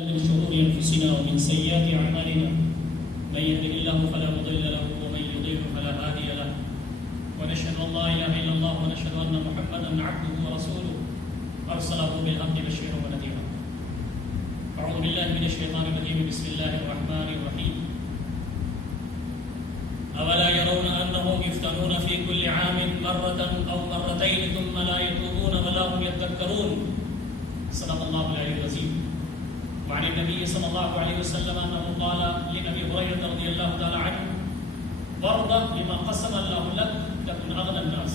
من شرور أنفسنا ومن سيئات أعمالنا من يهده الله فلا مضل له ومن يضلل فلا هادي له ونشهد أن لا إله إلا الله ونشهد أن محمدا عبده ورسوله أرسله بالحق بشيرا ونذيرا. أعوذ بالله من الشيطان الرجيم. بسم الله الرحمن الرحيم. أولا يرون أنهم يفتنون في كل عام مرة أو مرتين ثم لا يتوبون ولا هم يذكرون. صدق الله العلي العظيم. وعن النبي صلى الله عليه وسلم أنه قال لأبي هريرة رضي الله تعالى عنه: وارض بما قسم الله لك تكن أغنى الناس،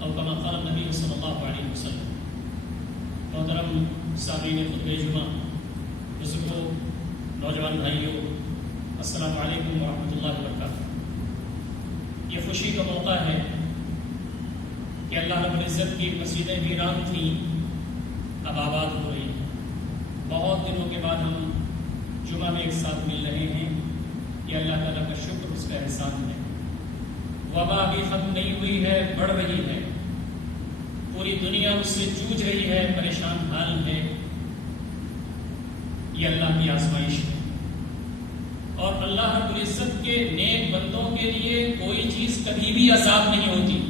أو كما قال النبي صلى الله عليه وسلم. محترم سامعین خطبہ جمعہ، بزرگوں، نوجوان بھائیوں، السلام علیکم ورحمۃ اللہ وبرکاتہ۔ یہ خوشی کا موقع ہے کہ اللہ رب العزت کی مسجدیں ویران تھیں، اب آباد ہو رہی ہیں۔ بہت دنوں کے بعد ہم جمعہ میں ایک ساتھ مل رہے ہیں، یہ اللہ تعالیٰ کا شکر، اس کا احسان ہے۔ وبا ابھی ختم نہیں ہوئی ہے، بڑھ رہی ہے، پوری دنیا اس سے جوجھ رہی ہے، پریشان حال ہے۔ یہ اللہ کی آزمائش ہے، اور اللہ رب العزت کے نیک بندوں کے لیے کوئی چیز کبھی بھی عذاب نہیں ہوتی۔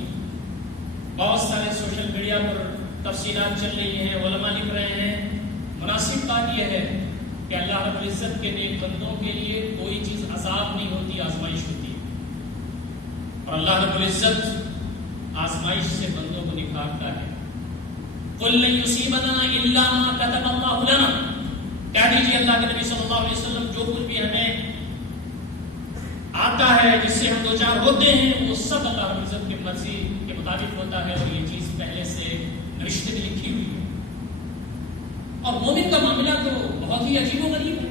بہت سارے سوشل میڈیا پر تفصیلات چل رہی ہیں، علماء لکھ رہے ہیں، مناسب بات یہ ہے کہ اللہ رب العزت کے نیک بندوں کے لیے کوئی چیز عذاب نہیں ہوتی، آزمائش ہوتی ہے، اور اللہ رب العزت آزمائش سے بندوں کو نکھارتا ہے۔ قُلْ لَن يُصِيبَنَا إِلَّا مَا كَتَبَ اللَّهُ لَنَا، کہہ دیجیے اللہ کے نبی صلی اللہ علیہ وسلم، جو کچھ بھی ہمیں آتا ہے، جس سے ہم دوچار ہوتے ہیں، وہ سب اللہ رب العزت کی مرضی کے مطابق ہوتا ہے، اور یہ چیز پہلے سے رشتے میں لکھی ہوئی ہے۔ اور مومن کا معاملہ تو بہت ہی عجیب و غریب ہے۔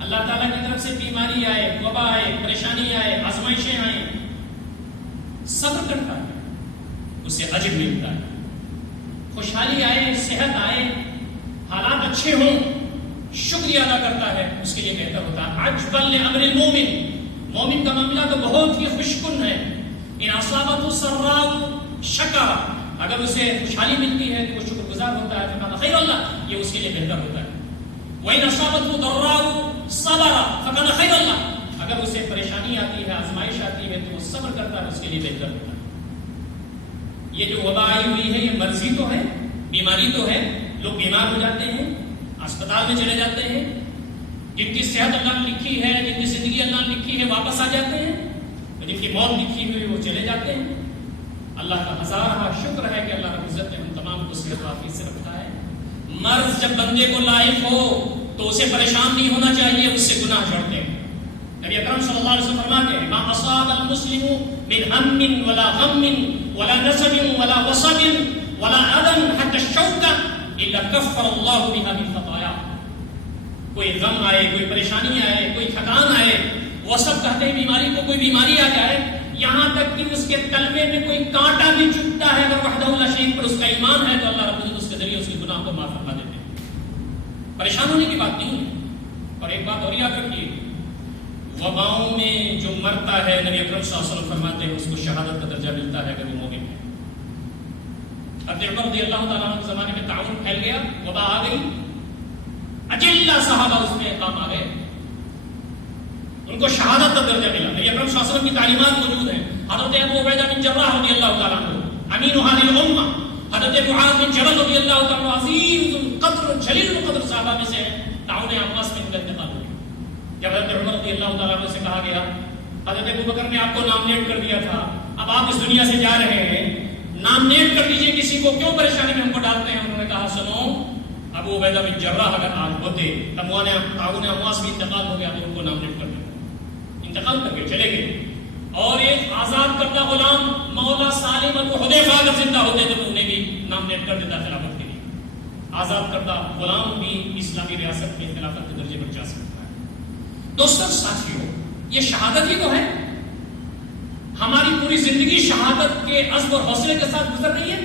اللہ تعالیٰ کی طرف سے بیماری آئے، وبا آئے، پریشانی آئے، آزمائشیں آئیں، صبر کرتا ہے، اسے اجر ملتا ہے۔ خوشحالی آئے، صحت آئے، حالات اچھے ہوں، شکریہ ادا کرتا ہے، اس کے لیے بہتر ہوتا ہے۔ عجبا لامر المومن، مومن کا معاملہ تو بہت ہی خوشکن ہے۔ ان اصابته سراء شکر، اگر اسے خوشحالی ملتی ہے تو وہ شکر گزار ہوتا ہے، فکان خیر اللہ، یہ اس کے لیے بہتر ہوتا ہے۔ وَإِنْ أَصَابَتْهُ ضَرَّاءُ صَبَرَ فَكَانَ خَيْرًا لَهُ، اگر اسے پریشانی آتی ہے، آزمائش آتی ہے، تو وہ صبر کرتا ہے، اس کے لیے بہتر ہوتا ہے۔ یہ جو وبا آئی ہوئی ہے، یہ مرضی تو ہے، بیماری تو ہے، لوگ بیمار ہو جاتے ہیں، اسپتال میں چلے جاتے ہیں، جن کی صحت اللہ نے لکھی ہے، جن کی زندگی اللہ نے لکھی ہے، واپس آ جاتے ہیں، اور جن کی موت لکھی ہوئی وہ چلے جاتے ہیں۔ اللہ کا ہزارہ شکر ہے کہ اللہ رب العزت نے ہم تمام کو صحت عافیت سے رکھا ہے۔ مرض جب بندے کو لاحق ہو تو اسے پریشان نہیں ہونا چاہیے، اس سے گناہ جڑتے ہیں۔ نبی اکرم صلی اللہ علیہ وسلم فرماتے ہیں: ما اصاب المسلم من هم ولا غم ولا نصب ولا وصب ولا اذى حتى الشوكة الا كفر الله بها من خطاياه۔ کوئی غم آئے، کوئی پریشانی آئے، کوئی تھکان آئے، وصب کہتے ہیں بیماری کو، کوئی بیماری آ جائے، یہاں تک کہ اس کے تلوے میں کوئی کانٹا بھی چبھتا ہے، اگر وحدہ لا شریک پر اس کا ایمان ہے تو اللہ رب العزت اس کے ذریعے اس کے گناہ کو معاف فرما دیتے ہیں۔ پریشان ہونے کی بات نہیں ہے۔ اور ایک بات اور یاد رکھیے، وباؤں میں جو مرتا ہے، نبی اکرم صلی اللہ علیہ وسلم فرماتے ہیں اس کو شہادت کا درجہ ملتا ہے اگر وہ مومن ہے۔ حضرت عمر رضی اللہ تعالیٰ عنہ کے زمانے میں تعاون پھیل گیا، وبا آ گئی، اجلہ صحابہ اس میں کام آ گئے، ان کو شہادت کا درجہ ملا۔ نبی اکرم صلی اللہ علیہ وسلم کی تعلیمات موجود ہیں۔ حضرت ابو عبیدہ بن جراح رضی اللہ تعالیٰ عنہ، امین هذه الامہ، حضرت معاذ بن جبل رضی اللہ تعالیٰ عنہ، عظیم القدر جلیل القدر صحابہ میں سے تعاون عباس میں ان کا انتقال ہو گیا۔ جب حضرت عمر رضی اللہ تعالیٰ عنہ سے کہا گیا، حضرت ابو بکر نے آپ کو نامنیٹ کر دیا تھا، اب آپ اس دنیا سے جا رہے ہیں، نامنیٹ کر دیجئے کسی کو، کیوں پریشانی میں ہم کو ڈالتے ہیں؟ انہوں نے کہا: سنو، ابو عبیدہ بن جراح اگر آپ ہوتے، تعاون عباس میں انتقال ہو گیا تو ان کو نامنیٹ کر دیا، انتقال کر کے چلے گئے۔ اور ایک آزاد کردہ غلام مولا سالم اور حذیفہ اگر زندہ ہوتے تو انہیں بھی نامنیٹ کر دیتا خلافت کے لیے۔ آزاد کردہ غلام بھی اسلامی ریاست میں خلافت کے درجے پر جا سکتا ہے۔ دوستوں، ساتھیوں، یہ شہادت ہی تو ہے۔ ہماری پوری زندگی شہادت کے عزم اور حوصلے کے ساتھ گزر رہی ہے۔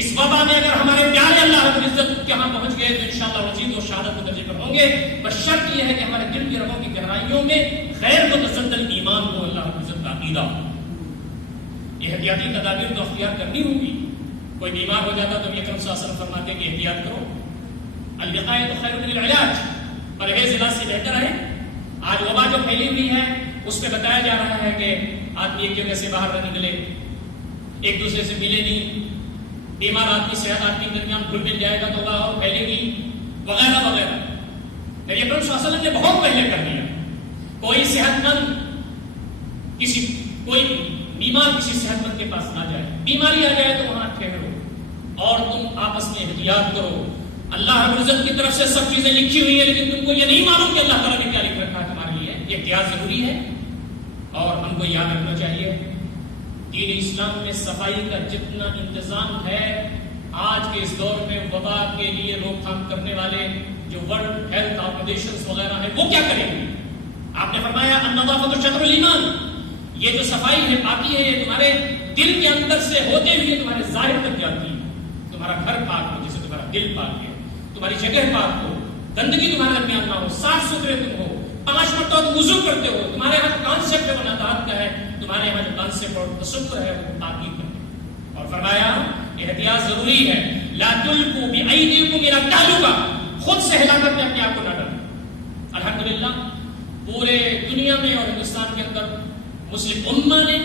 اس وبا میں اگر ہمارے پیارے اللہ رب العزت کے ہاں پہنچ گئے تو انشاءاللہ مزید وہ شہادت کے درجے پر ہوں گے، بس شرط یہ ہے کہ ہمارے دل کی رگوں کی گہرائیوں میں غیر متصدل ایمان ہو، اللہ رب العزت کا عقیدہ ہو۔ احتیاطی تدابیر تو اختیار کرنی ہوگی۔ کوئی بیمار ہو جاتا تو نبی اکرم صلی اللہ علیہ وسلم فرماتے ہیں کہ احتیاط کرو، الوقایۃ خیر من العلاج، پرہیز علاج سے بہتر ہے۔ آج وبا جو پھیلی ہوئی ہے اس پہ بتایا جا رہا ہے کہ آدمی ایک جگہ سے باہر نہ نکلے، ایک دوسرے سے ملے نہیں، بیمار آدمی صحت آدمی کے درمیان گھل مل جائے گا تو وبا اور پھیلے گی، وغیرہ وغیرہ۔ نبی اکرم صلی اللہ علیہ وسلم نے بہت پہلے کر دیا، کوئی صحت مند کوئی بیمار کسی صحت مند کے پاس نہ جائے، بیماری آ جائے تو وہاں ٹھہرو اور تم آپس میں احتیاط کرو۔ اللہ رب العزت کی طرف سے سب چیزیں لکھی ہوئی ہیں، لیکن تم کو یہ نہیں معلوم کہ اللہ تعالیٰ نے کیا لکھ رکھا ہے تمہارے لیے۔ یہ احتیاط ضروری ہے اور ہم کو یاد رکھنا چاہیے دین اسلام میں صفائی کا جتنا انتظام ہے، آج کے اس دور میں وبا کے لیے روک تھام کرنے والے جو ورلڈ ہیلتھ آرگنائزیشن وغیرہ ہیں وہ کیا کریں گے؟ آپ نے فرمایا النظافۃ شطر الایمان، یہ جو صفائی ہے، پاکی ہے، یہ تمہارے دل کے اندر سے ہوتے ہوئے تمہارے ظاہر تک جاتی ہے۔ تمہارا گھر پاک ہو، جیسے تمہارا دل پاک ہے، تمہاری جگہ پاک ہو، گندگی تمہارے درمیان نہ ہو، صاف ستھرے تم ہو، 5 مرتبہ تم وضو کرتے ہو، تمہارے یہاں کانسیپٹ ہے وہ نظارت کا ہے، تمہارے یہاں جو کانسیپٹ اور تصور ہے وہ پاکی کا ہے۔ اور فرمایا احتیاط ضروری ہے، لا تلقوا بأیدیکم الی التہلکہ، خود سے ہلاکت میں اپنے آپ کو نہ ڈالو۔ الحمدللہ پورے دنیا میں اور ہندوستان کے اندر مسلم امہ نے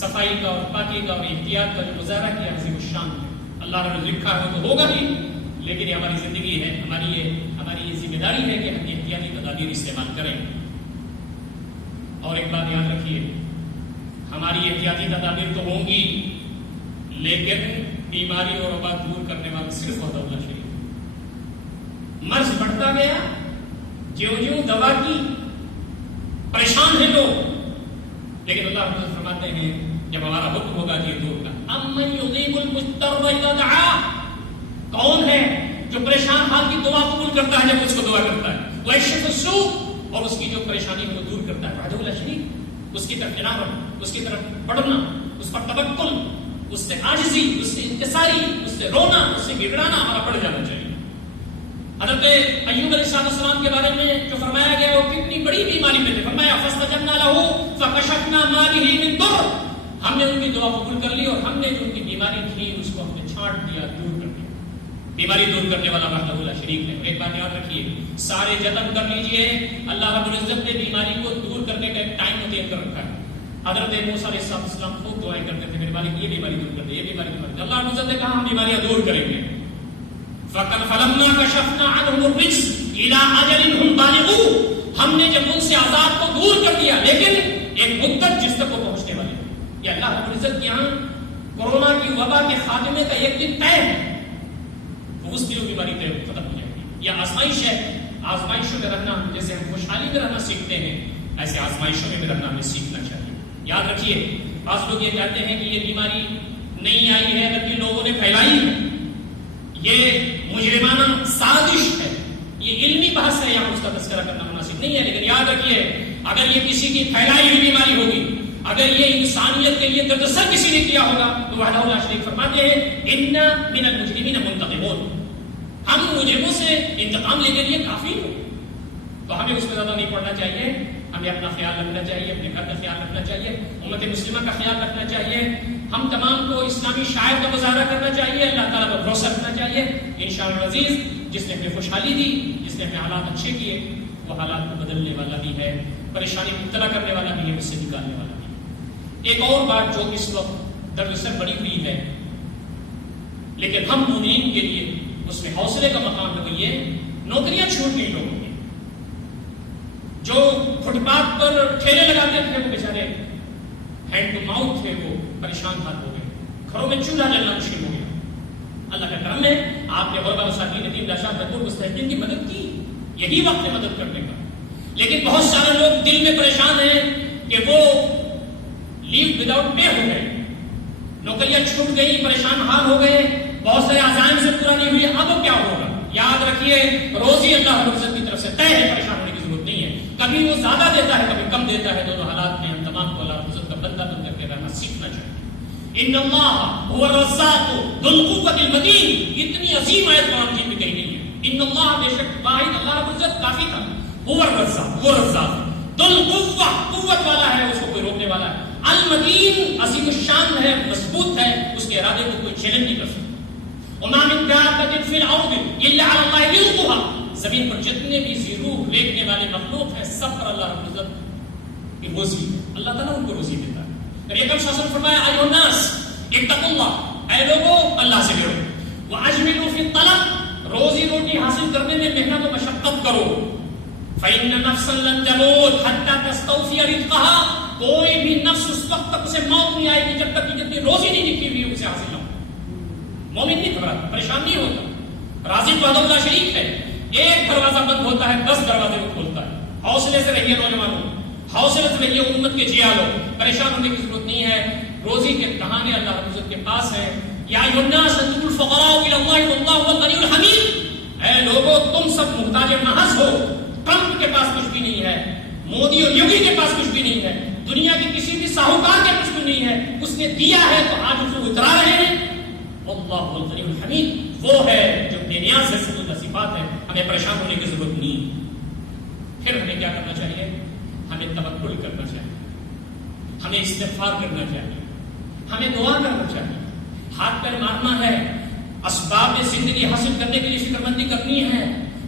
صفائی کا اور پاکی کا اور احتیاط کا جو مظاہرہ کیا ہے وہ شان ہے۔ اللہ نے لکھا ہے تو ہوگا ہی، لیکن یہ ہماری زندگی ہے، ہماری یہ ذمہ داری ہے کہ ہم احتیاطی تدابیر استعمال کریں۔ اور ایک بات یاد رکھیے، ہماری احتیاطی تدابیر تو ہوں گی، لیکن بیماری اور وبا دور کرنے والا صرف اللہ شریف۔ مرض بڑھتا گیا، جو دوا کی پریشان ہیں لوگ، لیکن اللہ رب العزت فرماتے ہیں جب ہمارا حکم ہوگا کہ دور کا امن یجیب المضطر اذا دعا، کون ہے جو پریشان حال کی دعا قبول کرتا ہے جب اس کو دعا کرتا ہے، ویکشف السوء، اور اس کی جو پریشانی ہے وہ دور کرتا ہے، وحدہ لا شریک، اس کی طرف عنابت، اس کی طرف بڑھنا، اس پر توکل، اس سے عاجزی، اس سے انکساری، اس سے رونا، اس سے گڑگڑانا ہمارا بڑھ جانا چاہیے۔ حضرت ایوب علیہ السلام کے بارے میں جو فرمایا گیا وہ کتنی بڑی بیماری میں تھے، فرمایا فاستجبنا له فکشفنا ما به من ضر، ہم نے ان کی دعا قبول کر لی اور ہم نے جو ان کی بیماری تھی اس کو ہم نے چھانٹ دیا، دور کر دیا۔ بیماری دور کرنے والا وحدہ لا شریک ہے۔ ایک بات یاد رکھیے، سارے جتن کر لیجئے، اللہ رب العزت نے بیماری کو دور کرنے کا ایک ٹائم متعین کر رکھا ہے۔ حضرت موسیٰ علیہ السلام خود دعائیں کرتے تھے، میرے مالک یہ بیماری دور کر دے، یہ بیماری دور کر دے۔ اللہ رب العزت نے کہا ہم بیماریاں دور کریں گے، فَلَمَّا كَشَفْنَا عَنْهُمُ الرِّجْزَ إِلَىٰ أَجَلٍ هُمْ بَالِغُوهُ، ہم نے جب ان سے عذاب کو دور کر دیا، لیکن ایک مدت جس تک وہ پہنچنے والے ہیں۔ یہ اللہ رب العزت کے یہاں کورونا کی وبا کے خاتمے کا ایک دن طے ہے، تو اس دن وہ بیماری ختم ہو جائے گی۔ یہ آزمائش ہے، آزمائشوں میں رہنا، جیسے ہم خوشحالی میں رہنا سیکھتے ہیں ایسے آزمائشوں میں بھی رہنا ہمیں سیکھنا چاہیے۔ یاد رکھیے، بعض لوگ یہ کہتے ہیں کہ یہ بیماری نہیں آئی ہے بلکہ لوگوں نے پھیلائی ہے، یہ مجرمانہ سازش ہے، یہ علمی بحث ہے، یہاں اس کا تذکرہ کرنا مناسب نہیں ہے، لیکن یاد رکھیے اگر یہ کسی کی پھیلائی ہوئی بیماری ہوگی، اگر یہ انسانیت کے لیے دردسر کسی نے کیا ہوگا تو وحدہ لا شریک فرماتے ہیں اِنَّ مِنَ الْمُجْرِمِينَ مُنْتَقِمُونَ، ہم مجرموں سے انتقام لینے کے لیے کافی ہو، تو ہمیں اس میں زیادہ نہیں پڑنا چاہیے، ہمیں اپنا خیال رکھنا چاہیے، اپنے گھر کا خیال رکھنا چاہیے، امت مسلمہ کا خیال رکھنا چاہیے، ہم تمام کو اسلامی شاعر کا مظاہرہ کرنا چاہیے، اللہ تعالیٰ کا بھروسہ رکھنا چاہیے۔ انشاءاللہ العزیز جس نے ہمیں خوشحالی دی، جس نے ہمیں حالات اچھے کیے، وہ حالات کو بدلنے والا بھی ہے، پریشانی مبتلا کرنے والا بھی ہے، اس سے نکالنے والا بھی ہے۔ ایک اور بات جو اس وقت دراصل بڑی ہوئی ہے لیکن ہم مومنین کے لیے اس میں حوصلے کا مقام ہے، یہ نوکریاں چھوٹ گئی لوگوں کی، جو فٹ پاتھ پر ٹھیلے لگاتے تھے وہ بیچارے ہینڈ ٹو ماؤتھ تھے، وہ پریشان حال ہو گئے، گھروں میں چولہا جلنا مشکل ہو گیا۔ اللہ کا کرم ہے، آپ کے غربا مساکین یتیم لاچار مجبور مستحقین کی مدد کی، یہی وقت ہے مدد کرنے کا، لیکن بہت سارے لوگ دل میں پریشان ہیں کہ وہ لیو وداؤٹ پے ہو گئے، نوکریاں چھوٹ گئی، پریشان حال ہو گئے، بہت سارے عزائم سے پورا نہیں ہوئی، اب کیا ہوگا؟ یاد رکھیے روزی اللہ رب العزت کی طرف سے طے ہے، پریشان ہونے کی ضرورت نہیں ہے، کبھی وہ زیادہ دیتا ہے کبھی کم دیتا ہے، دونوں حالات میں ہم تمام کو اللہ رب العزت کا بندہ بن کر کے رہنا سیکھنا چاہیے۔ ان اللہ هو الرزاق ذو القوة المتین، اتنی عظیم آیت قرآن مجید میں کہی گئی ہے، ان اللہ بے شک واحد اللہ رب العزت کافی تھا، هو الرزاق، وہ رزاق ذو القوة، قوت والا ہے، اس کو کوئی روکنے والا ہے، المتین عظیم الشان ہے، مضبوط ہے، اس کے ارادے کو کوئی چیلنج نہیں کر سکتا، وما من دابة في الأرض إلا على الله رزقها، زمین پر جتنے بھی زیروح ریکھنے والے مخلوق ہیں سب پر اللہ رب العزت کی روزی ہے، اللہ تعالیٰ ان کو روزی دیتا ہے۔ نبی اکرم صلی اللہ علیہ وسلم فرمایا ایھا الناس اتقوا اللہ، اے لوگوں اللہ سے ڈرو، واجملوا فی الطلب، روزی روٹی حاصل کرنے میں محنت و مشقت کرو، فإن نفسا لن تموت حتى تستوفي رزقها، کوئی بھی نفس اس وقت تک اسے موت نہیں آئے گی جب تک کہ جتنی روزی نہیں لکھی ہوئی اسے حاصل نہ ہو۔ مومن نہیں گھبراتا، پریشان نہیں ہوتا، رازق وحدہ لا شریک ہے، ایک دروازہ بند ہوتا ہے 10 دروازے کو کھولتا ہے۔ حوصلے سے رہیے نوجوانوں، حوصلے سے رہیے امت کے جیالو، پریشان ہونے کی ضرورت نہیں ہے، روزی کے بہانے اللہ رب العزت کے پاس ہے۔ یا ایھا الناس انتم الفقراء الی اللہ واللہ هو الغنی الحمید، اے لوگوں تم سب محتاج محض ہو، ٹرمپ کے پاس کچھ بھی نہیں ہے، مودی اور یوگی کے پاس کچھ بھی نہیں ہے، دنیا کے کسی بھی ساہوکار کے کچھ بھی نہیں ہے، اس نے دیا ہے تو آج اس کو اترا رہے ہیں۔ اللہ الغنی الحمید وہ ہے جو بے نیاز ہے، صفات صفات ہے، ہمیں پریشان ہونے کی ضرورت نہیں۔ پھر ہمیں کیا کرنا چاہیے؟ ہمیں توکل کرنا چاہیے، ہمیں استغفار کرنا چاہیے، ہمیں دعا کرنا چاہیے، ہاتھ پیر مارنا ہے، اسباب زندگی حاصل کرنے کے لیے فکر مندی کرنی ہے،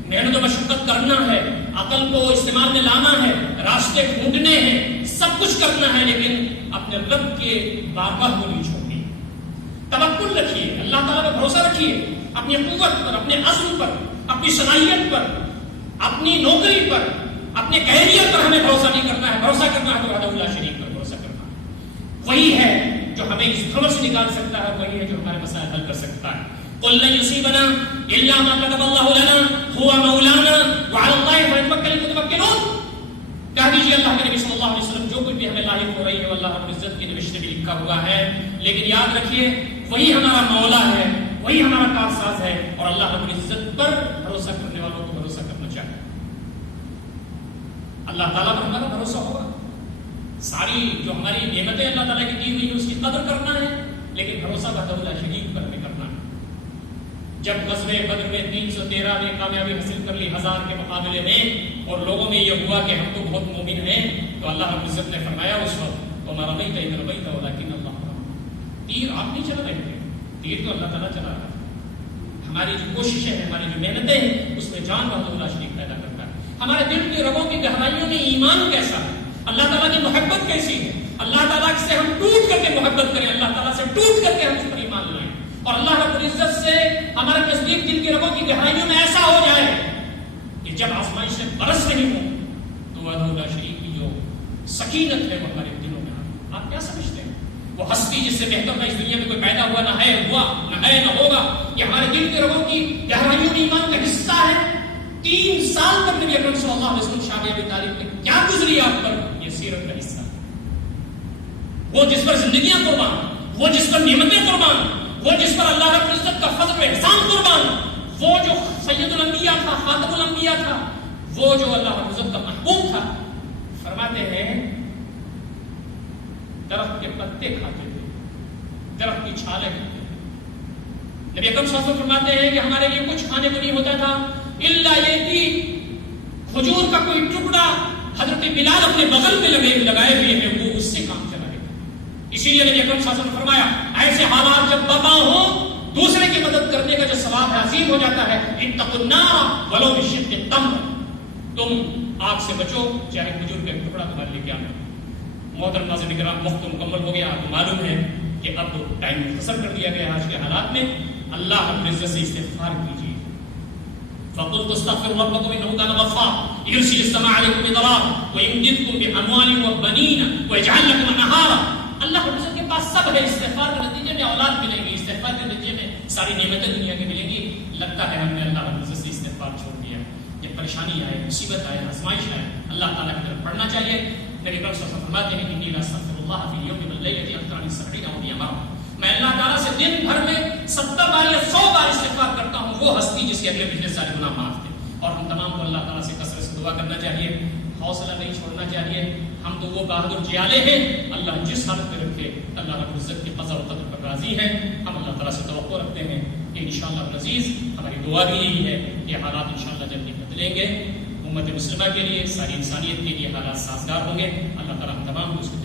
محنت و مشقت کرنا ہے، عقل کو استعمال میں لانا ہے، راستے ڈھونڈنے ہیں، سب کچھ کرنا ہے، لیکن اپنے رب کے بارگاہ کو نہیں چھوڑنی۔ توکل رکھیے، اللہ تعالیٰ پر بھروسہ رکھیے، اپنی قوت پر، اپنے عزم پر، اپنی صلاحیت پر، اپنی نوکری پر، اپنے کیریئر پر ہمیں بھروسہ نہیں کرنا ہے، بھروسہ کرنا ہے تو وحدہ لا شریک پر بھروسہ کرنا ہے۔ وہی ہے جو ہمیں اس خبر سے نکال سکتا ہے، وہی ہے جو ہمارے مسائل حل کر سکتا ہے۔ قل لن يصيبنا الا ما كتب الله لنا هو مولانا وعلى الله فليتوكل المتوكلون، کہہ دیجیے اللہ کے نبی صلی اللہ علیہ وسلم جو کچھ بھی ہمیں لاحق ہو رہی ہے وہ اللہ رب العزت کی نوشت میں لکھا ہوا ہے، لیکن یاد رکھیے وہی ہمارا مولا ہے، وہی ہمارا کارساز ہے، اور اللہ رب العزت پر بھروسہ کرنے والوں کو بھروسہ کرنا چاہیے۔ اللہ تعالیٰ پر ہمارا بھروسہ ہوگا، ساری جو ہماری نعمتیں اللہ تعالیٰ کی دی ہوئی ہیں اس کی قدر کرنا ہے، لیکن بھروسہ وحدہ لا شریک پر ہمیں کرنا ہے۔ جب غزوہ بدر میں 313 نے کامیابی حاصل کر لی 1000 کے مقابلے میں، اور لوگوں میں یہ ہوا کہ ہم تو بہت مومن ہیں، تو اللہ رب العزت نے فرمایا اس وقت تمہارا نہیں تھا ادھر بھائی تھا لیکن اللہ تیر آپ نہیں چلا رہے تھے، تیر تو اللہ تعالیٰ چلا رہا تھا۔ ہماری جو کوششیں ہیں، ہماری جو محنتیں ہیں، اس میں جان وحدہ لا شریک پیدا کرتا ہے۔ ہمارے دل کی رگوں کی گہرائیوں میں ایمان کیسا ہے، اللہ تعالیٰ کی محبت کیسی ہے، اللہ تعالیٰ سے ہم ٹوٹ کر کے محبت کریں، اللہ تعالیٰ سے ٹوٹ کر کے ہم اس پر ایمان لائیں، اور اللہ رب العزت سے ہمارے نزدیک دل کی رگوں کی گہرائیوں میں ایسا ہو جائے کہ جب آزمائشیں برس رہی ہوں تو وحدہ لا شریک کی جو سکینت ہے وہ ہمارے دلوں میں آئے۔ آپ کیا سمجھتے ہیں وہ ہستی جس سے بہتر نہ اس دنیا میں کوئی پیدا ہوا، نہ ہے ہوا، نہ ہے نہ ہوگا، یہ ہمارے دل کی رگوں کی گہرائیوں میں ایمان کا حصہ ہے۔ 3 سال تک نبی اکرم صلی اللہ علیہ وسلم شادی ابی طالب میں کیا گزری آپ پر، یہ سیرت کا حصہ ہے۔ وہ جس پر زندگیاں قربان، وہ جس پر نعمتیں قربان، وہ جس پر اللہ رب العزت کا فضل و احسان قربان، وہ جو سید الانبیاء تھا، خاتم الانبیاء تھا، وہ جو اللہ رب العزت کا محبوب تھا، فرماتے ہیں درخت کے پتے کھاتے تھے، درخت کی چھالیں کھاتے تھے۔ نبی اکرم صلی اللہ علیہ وسلم فرماتے ہیں کہ ہمارے لیے کچھ کھانے کو نہیں ہوتا تھا الا یہ کہ کھجور کا کوئی ٹکڑا حضرت بلال اپنے بغل میں لگائے ہوئے ہیں، وہ اس سے کام چلا گیا۔ اسی لیے نبی اکرم صلی اللہ علیہ وسلم نے فرمایا ایسے حالات جب برپا ہوں دوسرے کی مدد کرنے کا جو ثواب ہے عظیم ہو جاتا ہے۔ اتقوا النار ولو بشق تمر، تم آگ سے بچو چاہے کھجور کا ٹکڑا تمہارے لیے کیا ہے۔ محترم ناظرین کرام، وقت مکمل ہو گیا، آپ کو معلوم ہے کہ اب ٹائم مختصر کر دیا گیا آج کے حالات میں۔ اللہ رب العزت سے استغفار کیجیے، فَقُلْتُ اسْتَغْفِرُوا رَبَّكُمْ إِنَّهُ كَانَ غَفَّارًا يُرْسِلِ السَّمَاءَ عَلَيْكُمْ مِدْرَارًا وَيُمْدِدْكُمْ بِأَمْوَالٍ وَبَنِينَ وَيَجْعَلْ لَكُمْ أَنْهَارًا۔ اللہ رب العزت کے پاس سب ہے، استغفار کے نتیجے میں اولاد ملیں گی، استغفار کے نتیجے میں ساری نعمتیں دنیا کی ملیں گی۔ لگتا ہے ہم نے اللہ رب العزت سے استغفار چھوڑ دیا۔ جب پریشانی آئے، مصیبت آئے، آزمائش آئے، اللہ تعالیٰ کی طرف پڑھنا چاہیے۔ نبی اکرم صلی اللہ علیہ وسلم فرماتے ہیں انی لاستغفر اللہ فی اليوم واللیلۃ اکثر من 70 و 100 مرہ، میں اللہ تعالیٰ سے دن بھر میں 70 بار یا 100 بار استغفار کرتا ہوں، وہ ہستی جس کے اگلے پچھلے سارے گناہ معاف تھے۔ اور ہم تمام کو اللہ تعالیٰ سے کثرت سے دعا کرنا چاہیے، حوصلہ نہیں چھوڑنا چاہیے۔ ہم تو وہ بہادر جیالے ہیں، اللہ جس حالت میں رکھے اللہ رب العزت کی قضا و قدر پر راضی ہیں۔ ہم اللہ تعالیٰ سے توقع رکھتے ہیں کہ انشاءاللہ العزیز ہماری دعا بھی یہی ہے کہ حالات انشاءاللہ جلدی بدلیں گے، امت مسلمہ کے لیے، ساری انسانیت کے لیے حالات سازگار ہوں گے۔ اللہ تعالیٰ ہم تمام کو اس کی